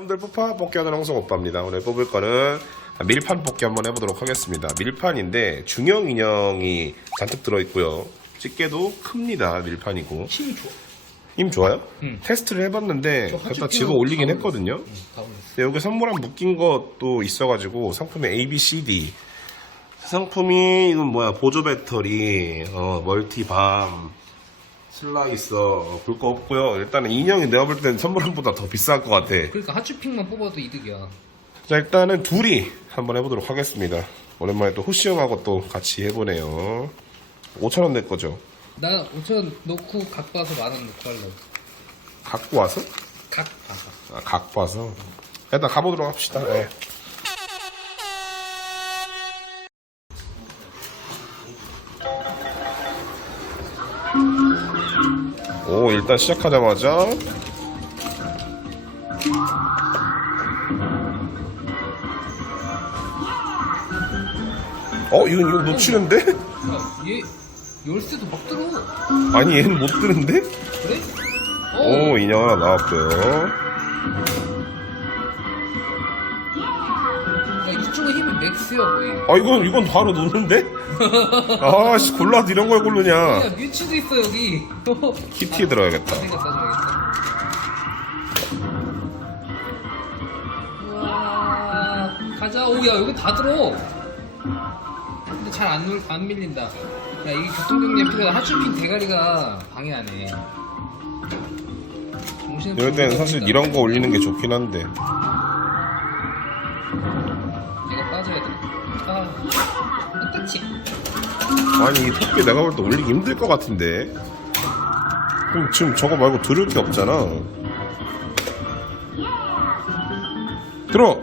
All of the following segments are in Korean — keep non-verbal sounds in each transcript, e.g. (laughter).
여러분들 푸파 뽑기 하는 홍성 오빠입니다. 오늘 뽑을 거는 밀판 뽑기 한번 해보도록 하겠습니다. 밀판인데 중형 인형이 잔뜩 들어있고요. 집게도 큽니다. 밀판이고. 힘이 좋아. 힘 좋아요? 응. 테스트를 해봤는데 저 갖다 집어 올리긴 다 했거든요. 응, 다 올렸어. 근데 여기 선물한 묶인 것도 있어가지고 상품에 A, B, C, D 상품이 이건 뭐야 보조 배터리 어, 멀티밤 슬라이서 볼거 없고요 일단은 인형이 내가 볼 땐 선물함보다 더 비쌀 것 같아 그러니까 하츄핑만 뽑아도 이득이야. 자 일단은 둘이 한번 해보도록 하겠습니다 오랜만에 또 호시 형하고 또 같이 해보네요 5천 원 낼 거죠 나 5천 넣고 각 봐서 만 원 넣고 하려고. 갖고 와서? 각 봐서. 아, 각 봐서 일단 가보도록 합시다 예. 일단 시작하자마자 어 이건 이거 놓치는데? 야, 얘 열쇠도 막 들어. 아니 얘는 못 드는데? 그래? 어. 오 인형 하나 나왔고요 야, 이쪽에 힘이 맥스야 거의. 아 이건 이건 바로 노는데? 아씨 골라도 이런 걸 고르냐 야 뮤츠도 있어 여기. (laughs) 키티에 들어야겠다 내가. 우와 가자. 오야 여기 다 들어. 근데 잘안 안 밀린다. 야 이게 교통정리에 필요한 하츄핑 대가리가 방해하네. 정신을 이럴 때는 좀 사실. 이런 거 올리는 게 좋긴 한데 얘가 빠져야 돼. 아, 어떻지? 아니 이 토끼 내가 볼 때 올리기 힘들 것 같은데. 그럼 지금 저거 말고 들을 게 없잖아. 들어!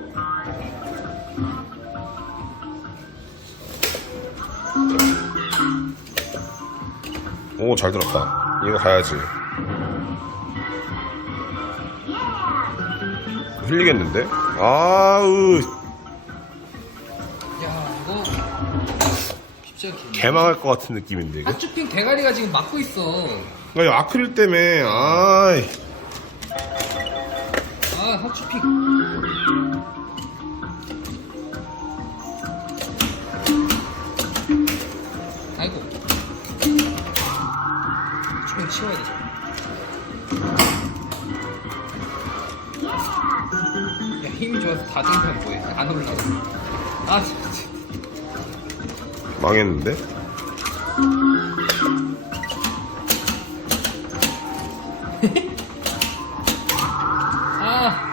오 잘 들었다. 이거 가야지. 흘리겠는데? 아으 쉽지 않겠네. 개망할 것 같은 느낌인데 이거 하츄핑 대가리가 지금 막고 있어. 아, 이 아크릴 때문에 아이 아 하츄핑. 아이고. 좀 치워야 돼. 저거. 야 힘이 좋아서 다 들면 뭐해? 안 올라가. 아 진짜. 망했는데? 아.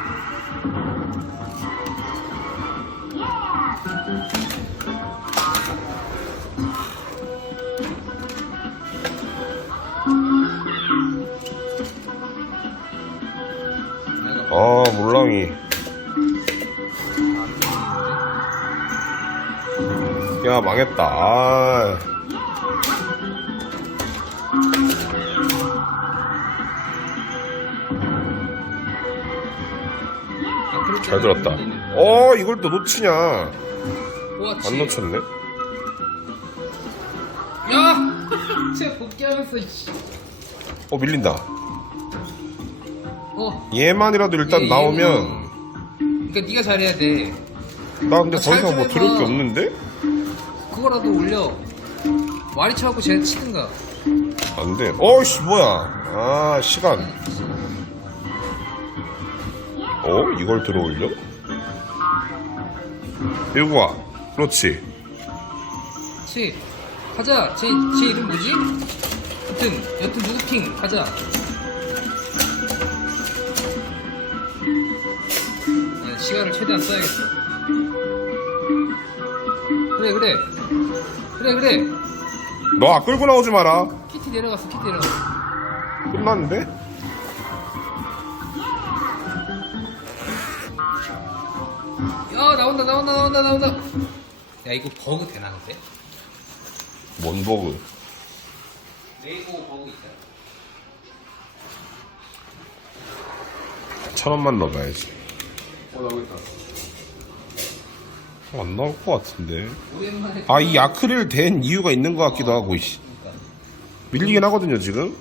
아 몰랑이 야 망했다 잘 들었다 어 이걸 또 놓치냐 안 놓쳤네 야! (laughs) 쟤 복귀하면서 씨. 어 밀린다 어. 얘만이라도 일단 얘, 나오면 그러니까 네가 잘해야 돼. 나 근데 아, 더잘 이상 좀뭐 해봐. 들을 게 없는데? 그거라도 올려. 와리 쳐갖고 쟤 치든가. 안 돼 어이씨 뭐야 아 시간 어? 이걸 들어 올려? 이거 와 그렇지 치. 가자. 쟤, 쟤 이름 뭐지? 여튼, 여튼 누구핑. 가자. 아, 시간을 최대한 써야겠어. 그래, 그래. 그래, 그래. 너 아, 끌고 나오지 마라 키티 내려갔어, 키티 내려갔어. 끝났는데? 야, 나온다, 나온다, 나온다, 나온다. 야, 이거 버그 되나, 근데? 뭔 버그 네이버 버그 있잖아. 천 원만 넣어봐야지 어, 나오겠다. 어, 안 나올 것 같은데 오랜만에. 아 이 아크릴 된 이유가 있는 것 같기도 하고 이씨. 그러니까. 밀리긴 하거든요 지금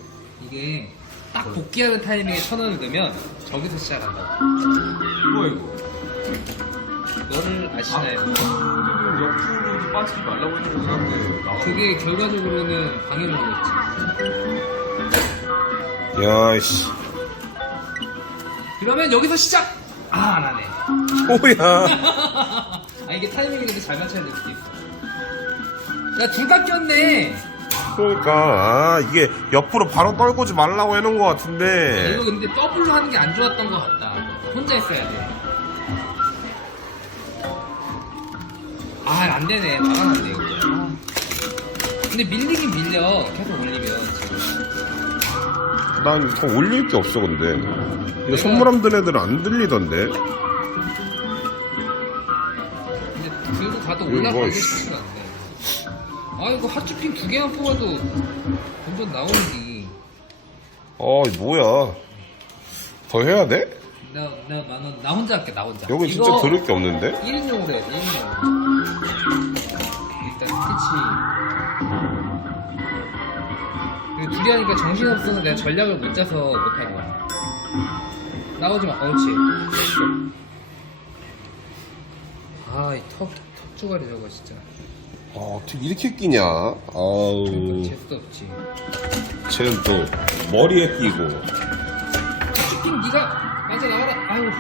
이게 딱 복귀하는 타이밍에 천 원을 넣으면 저기서 시작한다고. 뭐야 이거? 너를 아시나요? 선생님은 옆으로도 빠지지 말라고 했는 것 같은데 나가. 그게 결과적으로는 방해를 하겠지. 야씨 그러면 여기서 시작! 아, 안 하네. 뭐야 (laughs) 아, 이게 타이밍이 근데 잘 맞춰야 될 수도 있어. 야, 둘다 꼈네. 그러니까 아 이게 옆으로 바로 떨구지 말라고 해놓은 것 같은데 이거 근데 더블로 하는 게 안 좋았던 것 같다. 혼자 했어야 돼. 아, 안 되네. 막아놨네, 이거. 아. 근데 밀리긴 밀려. 계속 올리면 지금. 난 더 올릴 게 없어 근데 이거 선물함 든 애들은 안 들리던데 근데 들고 가도 이거 올라가기 뭐, 쉽지가 않네. 아, 이거 핫주핑 두 개만 뽑아도 완전 나오는데. 어 뭐야 더 해야 돼? 나, 나, 만 원, 나 혼자 할게, 나 혼자. 여기 진짜 들을 게 없는데? 1인용으로 해, 1인용. 일단 스티치. 그리고 둘이 하니까 정신 없어서 내가 전략을 못 짜서 못하고. 나오지 마, 그렇지. 아, 이 턱, 턱 주가리 저거 진짜. 아 어떻게 이렇게 끼냐 아우 재수도 없지. 쟤는 또 머리에 끼고 슈팅 니가 맞아 나와라. 아유.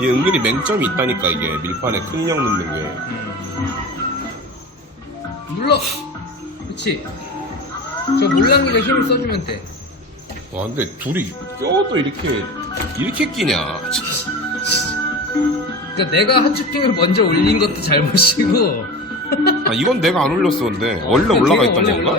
얘 은근히 맹점이 있다니까 이게 밀판에 큰 인형 넣는 게 눌러. 그렇지. 저 몰랑이가 힘을 써주면 돼. 와 근데 둘이 껴도 이렇게 이렇게 끼냐 그러니까 내가 핫주핑을 먼저 올린 것도 잘못이고. 아 이건 내가 안 올렸어 근데 원래 올라가 있던 건가?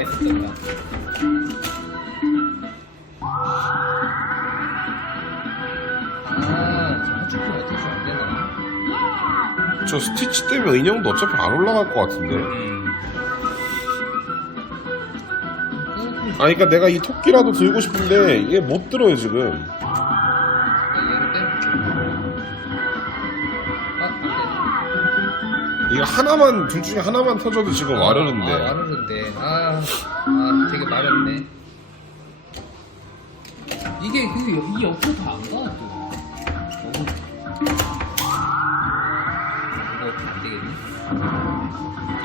저 스티치 때문에 인형도 어차피 안 올라갈 것 같은데 음. 아 그러니까 내가 이 토끼라도 들고 싶은데 얘 못 들어요 지금. 아. 이거 하나만 둘 중에 하나만 터져도 지금 와르는데 아, 와르는데. 아, 아, 되게 마렵네. 이게 그, 이 옆으로 다안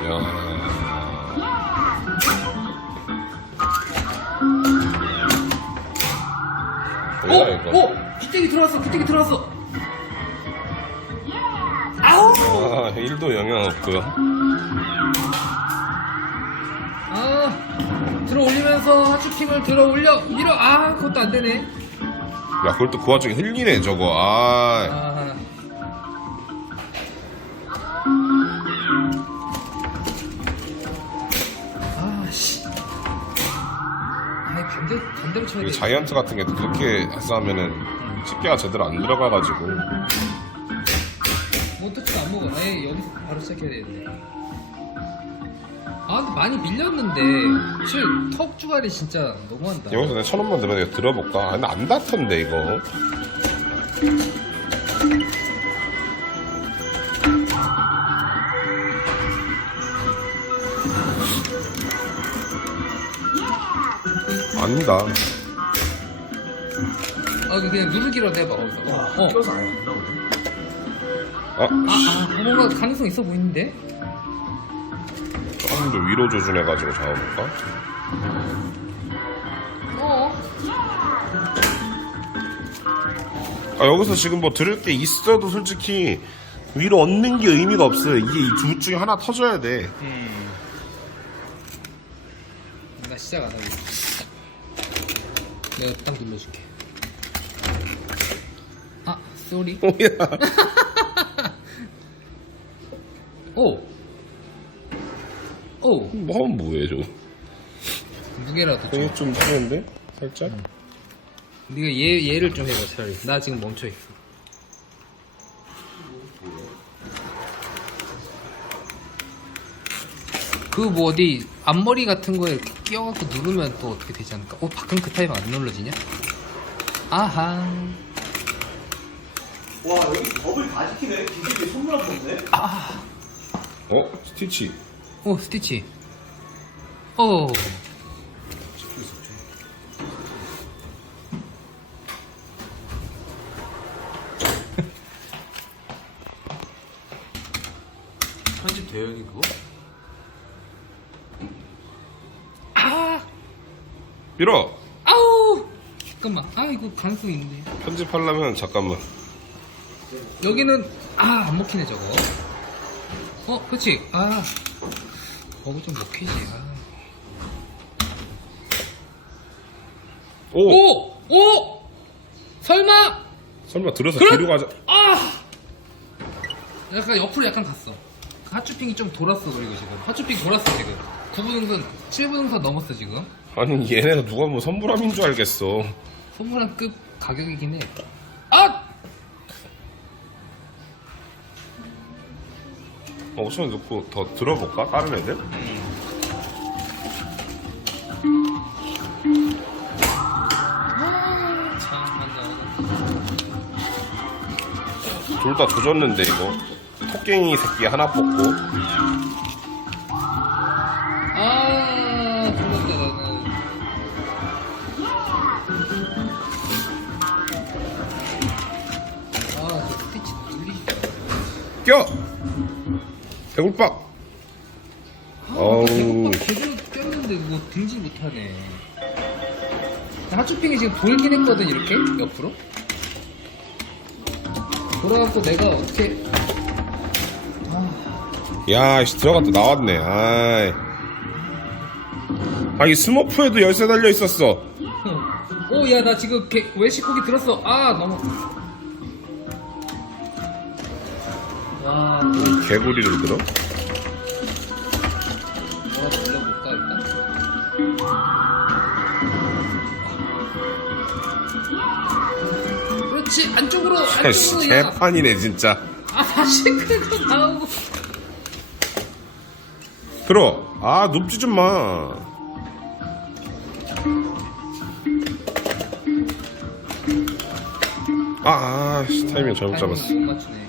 뭐야 어? 이거 어? 뒷대기 들어왔어, 뒷대기 들어왔어. 아우! 아 1도 영향 없고요 아, 들어 올리면서 하추킹을 들어 올려, 밀어. 아, 그것도 안 되네. 야 그걸 또 그 와중에 흘리네 저거 아 아. 아, 돼. 자이언트 같은 게 그렇게 싸면은 집게가 제대로 안 들어가가지고 모터치도 안 먹어. 아예 여기서 바로 시작해야 되는데. 아, 근데 많이 밀렸는데. 사실 턱 주갈이 진짜 너무한다. 여기서 내가 천 원만 들어 내가 들어볼까? 아, 근데 안 닿던데 이거 아니다 아, 그냥 누르기라도 해봐, 거기서. 어, 어. 껴서 안 된다 보네. 아 아, 아, 뭔가 가능성 있어 보이는데? 조금 더 위로 조준해가지고 잡아볼까? 어. 아 여기서 지금 뭐 들을 게 있어도 솔직히 위로 얻는 게 의미가 없어요 이게 이 둘 중에 하나 터져야 돼 음. 나 시작 안 하고. 내가 딱 눌러줄게. 아, 쏘리. (laughs) 뭐야 오! 오! 뭐 하면 뭐해 저거 무게라도 좀. 되게 좀 하는데 살짝 네가 얘, 얘를 좀 해봐, 차라리. 나 지금 멈춰 있어. 그 뭐 어디 앞머리 같은 거에 이렇게 끼워갖고 누르면 또 어떻게 되지 않을까? 어, 바깥 그 타입 안 눌러지냐? 아하. 와 여기 법을 다 시키네 기집이 선물 한 번네. 아. 어? 스티치. 오 스티치 오 (laughs) 편집 대형이 그거? 아, 밀어. 아우 잠깐만 아 이거 가능성 있는데 편집하려면 잠깐만. 여기는, 아, 안 먹히네, 저거. 어, 그치. 아. 거기 좀 먹히지. 아. 오! 오! 오! 설마! 설마 들어서 그럼- 뒤로 가자. 아! 약간 옆으로 약간 갔어. 하추핑이 좀 돌았어, 그리고 지금. 하추핑 돌았어, 지금. 9분 응선, 7분 응선 넘었어, 지금. 아니 얘네가 누가 뭐 선불함인 줄 알겠어. 선물한 급 가격이긴 해. 아! 어, 5천 원 넣고 더 들어볼까? 다른 애들? 둘 다 조졌는데 이거. 토깽이 새끼 하나 뽑고. 아, 나는. 아, 저 스티치 눌리시다. 껴! 배굴박! 아, 어우. 배고파 제대로 꼈는데 뭐 들지 못하네. 하추핑이 지금 돌긴 했거든, 이렇게? 옆으로? 돌아갖고 내가 어떻게. 야, 씨, 들어갔다 나왔네. 아이. 아, 이 스머프에도 열쇠 달려 있었어. 오, 야, 나 지금 개, 외식고기 들었어. 아, 너무. 와, 이 개구리를 들어? 불러볼까, 일단? 그렇지, 안쪽으로, 야, 씨, 안쪽으로. 야. 개판이네, 진짜. 아, 다시 끄고 나오고. 들어. 아, 눕지 좀 마. 아, 아, 씨, 타이밍 잘못 잡았어. 못 맞추네.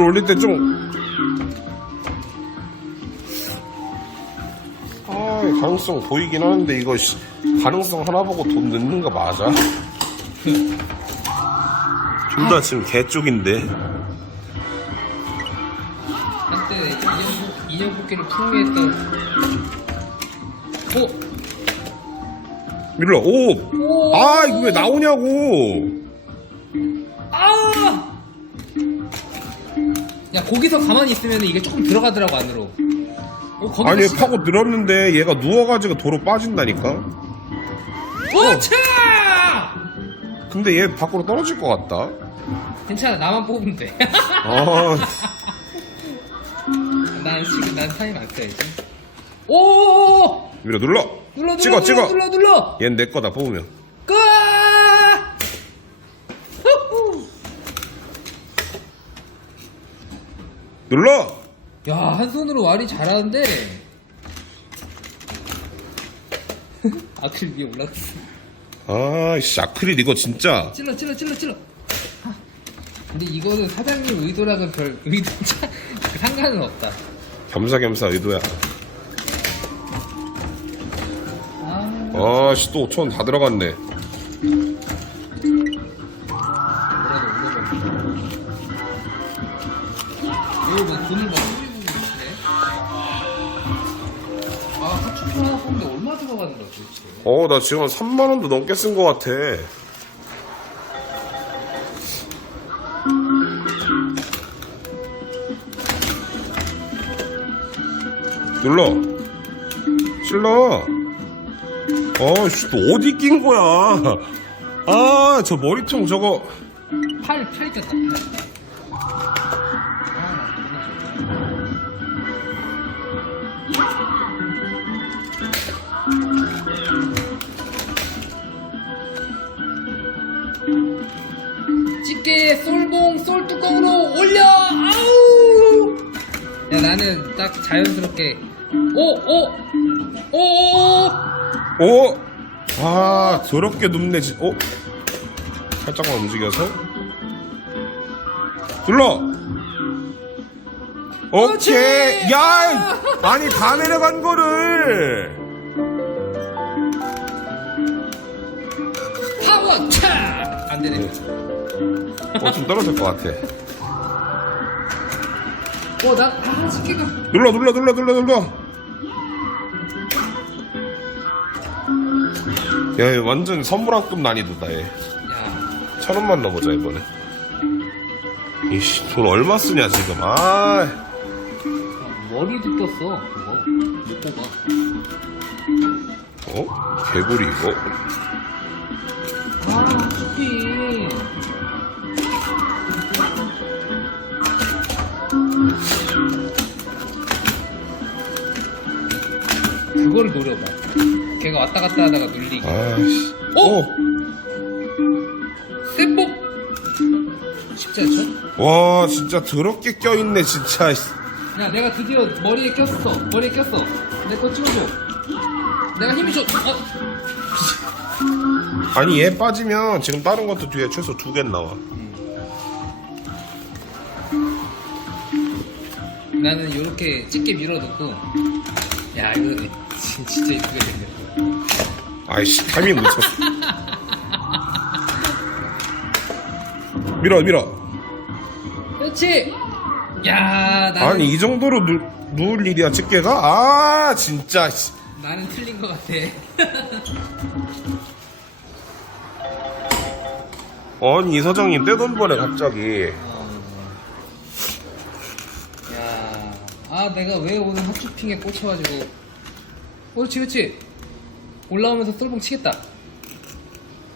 들어 올릴 때 좀. 아, 가능성 보이긴 하는데, 이거, 씨, 가능성 하나 보고 돈 넣는 거 맞아? 둘 다 지금 개 쪽인데. 한때 인형, 인형 뽑기를 풍미했던. 오! 밀러, 오! 오! 아, 이거 왜 나오냐고! 야, 거기서 가만히 있으면 이게 조금 들어가더라고, 안으로. 오, 거기서 아니, 시작- 파고 늘었는데 얘가 누워가지고 도로 빠진다니까? 오, 차! 근데 얘 밖으로 떨어질 것 같다. 괜찮아, 나만 뽑으면 돼. 아, (laughs) 난 지금, 난 타임 안 써야지. 오! 밀어, 눌러! 눌러, 눌러, 찍어, 눌러, 찍어! 눌러, 눌러! 얘는 내 거다, 뽑으면. 눌러! 야, 한 손으로 와리 잘하는데. (laughs) 아크릴 위에 올라갔어. 아, 씨, 아크릴 이거 진짜. 찔러, 찔러, 찔러, 찔러. 아. 근데 이거는 사장님 의도랑은 별 의도 차, 상관은 없다. 겸사겸사 의도야. 아, 아, 씨, 또 5천원 다 들어갔네. 어, 나 지금 한 3만원도 넘게 쓴 것 같아. 눌러. 찔러. 어, 씨, 또 어디 낀 거야? 아, 저 머리통 저거. 팔, 팔 꼈다, 야 나는 딱 자연스럽게 오오오오 오! 아, 더럽게 눕네, 지 어? 살짝만 움직여서. 눌러! 그렇지! 오케이! 야! 아니, 다 내려간 거를! 파워 차 안 되네 어, 좀 떨어질 것 같아. 어, 나, 아, 집게가. 눌러, 눌러, 눌러, 눌러, 눌러. 야, 이거 완전 선물왕급 난이도다, 얘. 야, 천 원만 넣어보자, 이번에. 이씨, 돈 얼마 쓰냐, 지금. 아, 머리도 떴어, 그거. 못 뽑아. 어? 개구리, 이거. 아, 스피. 그거를 노려봐. 걔가 왔다 갔다 하다가 눌리기. 아씨. 어? 셋복! 쉽지 않죠? 와, 진짜 더럽게 껴있네, 진짜. 야, 내가 드디어 머리에 꼈어. 머리에 꼈어. 내 거 찍어줘. 내가 힘이 줘. 어? 아니, 얘 빠지면 지금 다른 것도 뒤에 최소 두 개 나와. 나는 이렇게 찌게 밀어놓고. 야, 이거 진- 진짜 이쁘게 생겼어. 아이씨, 타이밍 놓쳤어. 밀어, 밀어. 그렇지! 야, 나는, 아니, 이 정도로 누, 누울 일이야, 집게가? 아, 진짜. 씨. 나는 틀린 것 같아. (laughs) 아니, 이 사장님 떼돈 버네, 갑자기. 야, 아, 내가 왜 오늘 핫쇼핑에 꽂혀가지고. 옳지, 그렇지. 올라오면서 똘봉 치겠다.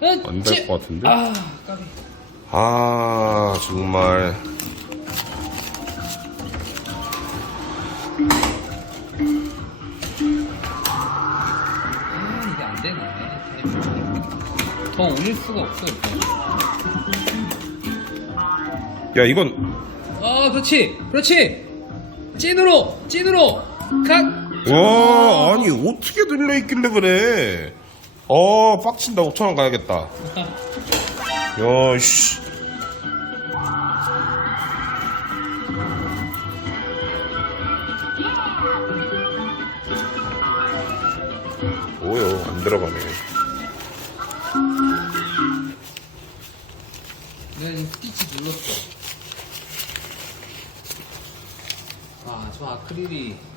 안 될 것 같은데? 아, 까비. 아, 정말. 아, 이게 안 되네. 더 올릴 수가 없어, 이거. 야, 이건, 아, 그렇지, 그렇지. 찐으로, 찐으로. 각. 와, 아니, 어떻게 들려있길래 그래. 어, 빡친다. 5천원 가야겠다. 야, 씨. 뭐요? 안 들어가네. 내가 지금 스티치 눌렀어. 아, 저 아크릴이 참.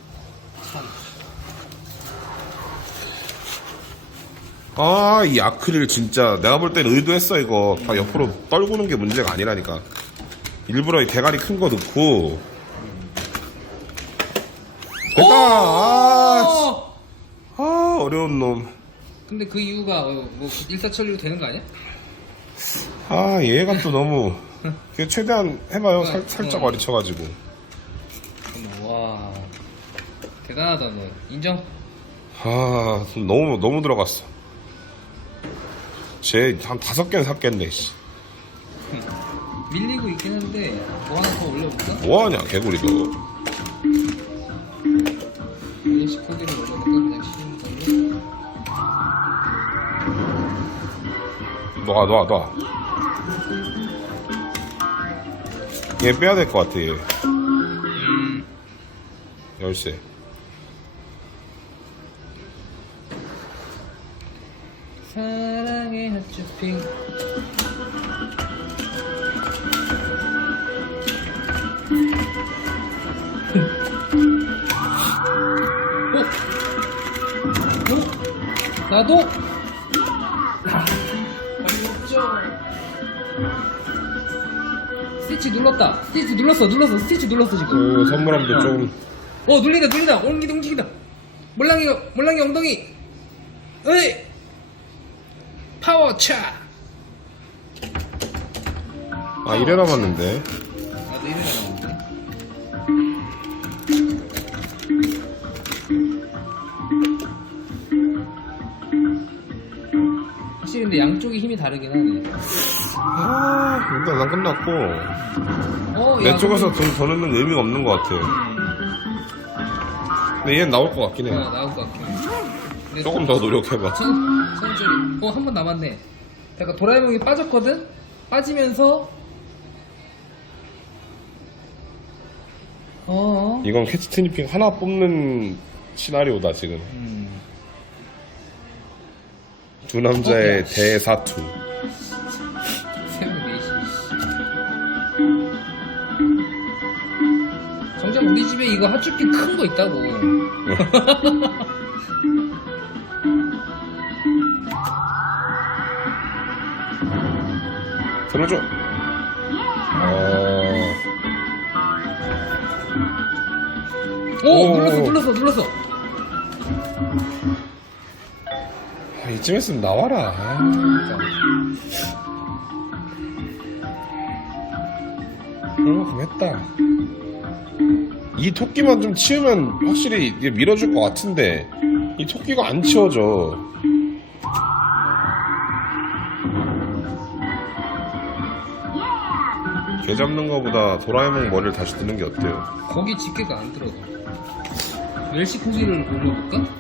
아, 이 아크릴 진짜 내가 볼 땐 의도했어 이거. 다 옆으로 떨구는 게 문제가 아니라니까. 일부러 이 대가리 큰 거 넣고. 됐다. 아, 어! 아, 어려운 놈. 근데 그 이유가 어, 뭐 일사천리로 되는 거 아니야? 아, 얘가 또 너무. (laughs) 그 최대한 해봐요. 살, 응, 살짝 응. 어리쳐가지고. 어머, 와 대단하다 너 인정? 아, 너무 너무 들어갔어. 쟤 한 다섯 개는 샀겠네. 씨. (laughs) 밀리고 있긴 한데 뭐 하나 더 올려볼까? 뭐하냐, 개구리도. 일시 코드를 올려볼까? 그냥 쉬운 걸로 놔, 놔, 놔. 얘 빼야 될 것 같아, 얘. 음, 열쇠. 사랑의 핫쇼핑 어? 어? 나도? 스티치 눌렀다. 스티치 눌렀어, 눌렀어. 스티치 눌렀어, 지금. 그 선물함도 좀. 어 눌린다 눌린다 옮기다 움직인다 몰랑이가 몰랑이 엉덩이 으이 파워차 아, 이래 남았는데. 나도 이래 나갔는데 확실히 근데 양쪽이 힘이 다르긴 하네 아, 일단 난 끝났고. 어, 내 야, 쪽에서 근데- 돈더 넣는 의미가 없는 것 같아. 근데 얘는 나올 것 같긴 해. 어, 나올 것 같긴 해 조금 더 노력해봐. 천, 천천히. 어, 한 번 남았네. 약간 도라에몽이 빠졌거든? 빠지면서. 어. 어. 이건 캐치 트니핑 하나 뽑는 시나리오다 지금. 음. 두 남자의 어, 대사투. 새벽 4시. 정작 우리 집에 이거 하츄핑 큰 거 있다고. (laughs) 들어줘. 어... 오, 오. 눌렀어, 눌렀어, 눌렀어. 아, 이쯤 했으면 나와라. 아, 그럼 했다. 이 토끼만 좀 치우면 확실히 이게 밀어줄 것 같은데 이 토끼가 안 치워져. 개 잡는 거보다 도라에몽 머리를 다시 드는 게 어때요? 거기 집게가 안 들어가. 멸치 고기를 올려볼까?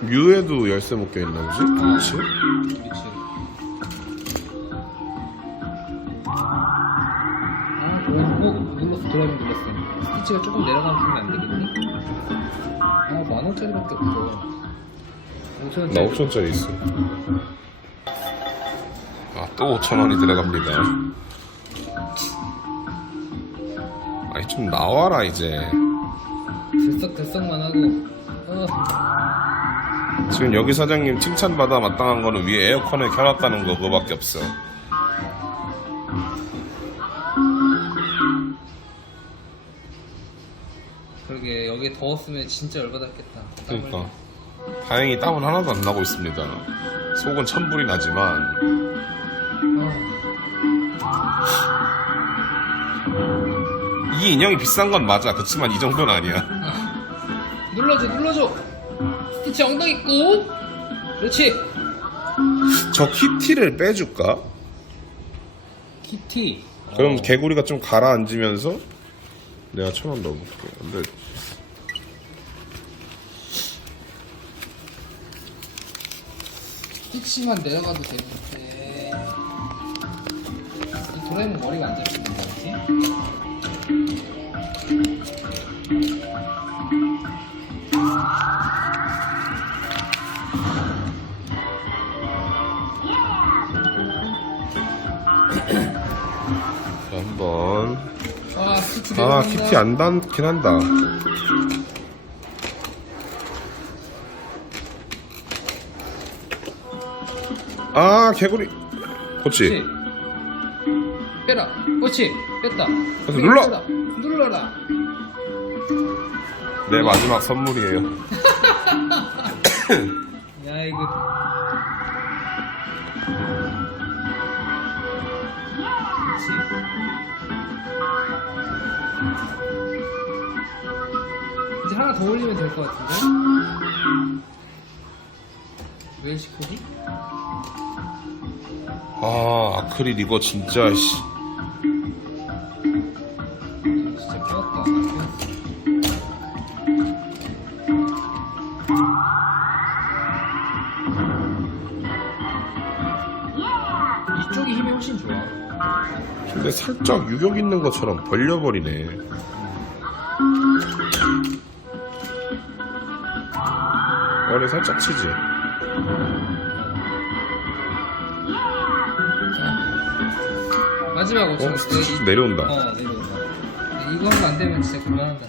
뮤에도 열쇠 묶여 있나 보지? 그렇지? 그렇지. 아, 오, 오, 눌렀어, 도라에몽 눌렀어. 스티치가 조금 내려가면 안 되겠니? 아, 만 원짜리밖에 없어. 5천 원짜리. 나 5천원짜리 있어. 아, 또 5천원이 들어갑니다. 아니, 좀 나와라, 이제. 들썩들썩만 하고. 어, 지금 여기 사장님 칭찬받아 마땅한 거는 위에 에어컨을 켜놨다는 거, 그거밖에 없어. 그러게 여기 더웠으면 진짜 열받았겠다. 그러니까. 다행히 땀은 하나도 안 나고 있습니다. 속은 천불이 나지만. 이 인형이 비싼 건 맞아. 그치만 이 정도는 아니야. 눌러줘, 눌러줘. 스티치 엉덩이 꾹. 그렇지. 저 키티를 빼줄까? 키티. 그럼 어. 개구리가 좀 가라앉으면서 내가 천원 넣어볼게. 근데 스티치만 내려가도 되는데. 이 도라에몽 머리가 안 잡히는 거지? 아, 스티치 아. 키티 안 닿긴 한다 아 개구리 그렇지. 빼라. 그렇지. 뺐다. 그래서 눌러. 빼라. 눌러라. 내 마지막 선물이에요 (laughs) 야 이거. 더 올리면 될 것 같은데? 웰시 코디? 아 아크릴 이거 진짜 씨 진짜. 뼈였어. 이쪽이 힘이 훨씬 좋아. 근데 살짝 유격 있는 것처럼 벌려버리네 머리 살짝 치지 마지막 5천 어 원. 스티치 내려온다 어, 내려온다. 이거 하면 안 되면 진짜 그만한다.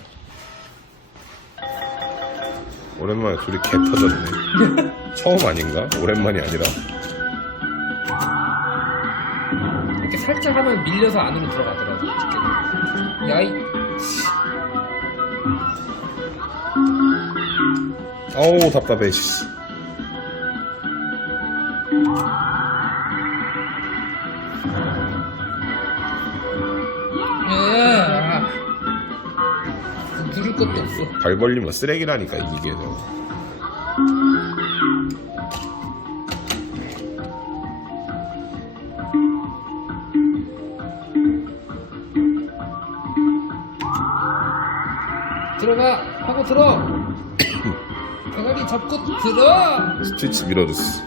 오랜만에 둘이 개 터졌네 (laughs) 처음 아닌가? 오랜만이 아니라 이렇게 살짝 하면 밀려서 안으로 들어가더라고. 야이. 어우 답답해 씨. 야. 누를 것도 없어. 발 벌리면 쓰레기라니까 이게 들어 잡고 들어. 스티치 밀어줬어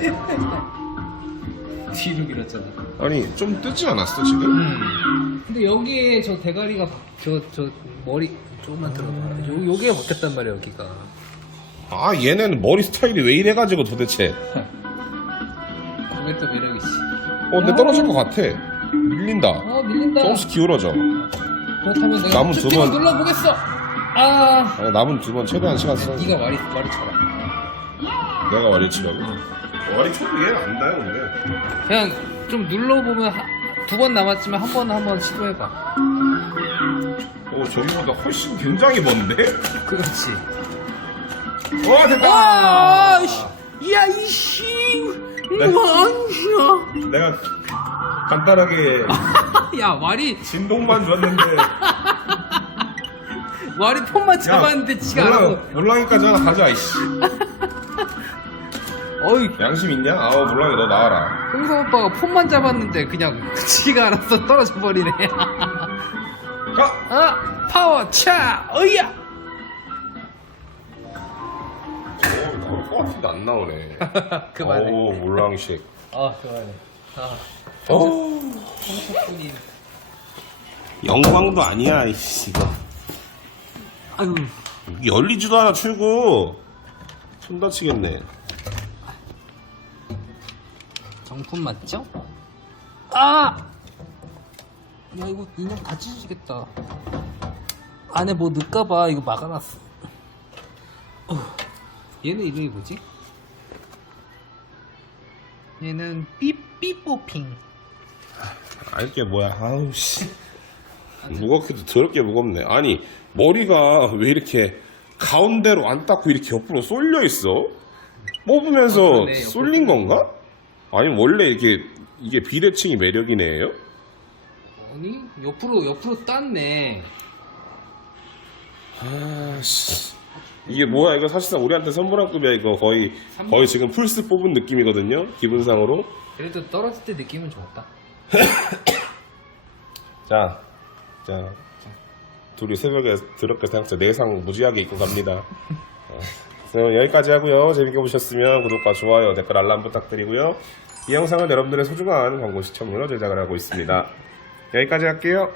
(laughs) 뒤로 밀었잖아. 아니 좀 뜨지 않았어 지금? 음. 근데 여기에 저 대가리가 저 저 머리 조금만 들어봐. 요 요게 바뀌었단 말이야 여기가. 아 얘네는 머리 스타일이 왜 이래가지고 도대체 그게 또 매력이지. 어 근데 떨어질 것 같아 밀린다 어 밀린다. 조금씩 기울어져 그렇다면 내가 남은 두 쭈피를 번. 눌러보겠어. 아, 아니, 남은 두 번 최대한 시간 써. 네가 와리 와리 쳐라. 내가 와리 치라고? 와리 쳐도 얘는 안 나요, 근데. 그냥 좀 눌러보면 두 번 남았지만 한 번 한 번 시도해봐. 어, 저기보다 훨씬 굉장히 먼데? 그렇지. 와, 됐다! 와, 야 이씨, 네. 이거 아니야. 내가 간단하게 (laughs) 야 와리 진동만 줬는데. 와리 폰만 잡았는데 지가 안 하고. 몰랑, 몰랑이까지 하나 가자, 이씨. (laughs) 어이, 양심 있냐? 아우, 몰랑이 너 나와라. 홍성 오빠가 폰만 잡았는데 그냥 (laughs) 지가 알아서 떨어져 버리네. (laughs) 가! 아, 파워 차, 어이야. 어, 나올 것 같은데 안 나오네. 그만해. 오, 몰랑식. 아, 그만해. 아, 오. 홍석군이. 영광도 아니야, 이씨, 이거. 아유, 열리지도 않아, 출구. 손 다치겠네. 정품 맞죠? 아! 야, 이거 인형 다 찢어지겠다. 안에 뭐 넣을까봐 이거 막아놨어. 어, 얘는 이름이 뭐지? 얘는 삐삐뽀핑. 알게 뭐야, 아우, 씨. 무겁기도 더럽게 무겁네. 아니, 머리가 왜 이렇게 가운데로 안 닦고 이렇게 옆으로 쏠려 있어? 뽑으면서 아, 그러네, 쏠린 건가? 아니면 원래 이게, 이게 비대칭이 매력이네요? 아니, 옆으로, 옆으로 땄네. 아씨. 이게 뭐야, 이거 사실상 우리한테 선물한 급이야, 이거 거의, 거의 지금 플스 뽑은 느낌이거든요? 기분상으로. 그래도 떨어질 때 느낌은 좋았다. (laughs) 자, 자, 둘이 새벽에 더럽게 생각해 내상 무지하게 입고 갑니다. 어, 그래서 여기까지 하고요. 재밌게 보셨으면 구독과 좋아요, 댓글 알람 부탁드리고요. 이 영상은 여러분들의 소중한 광고 시청률로 제작을 하고 있습니다. 여기까지 할게요.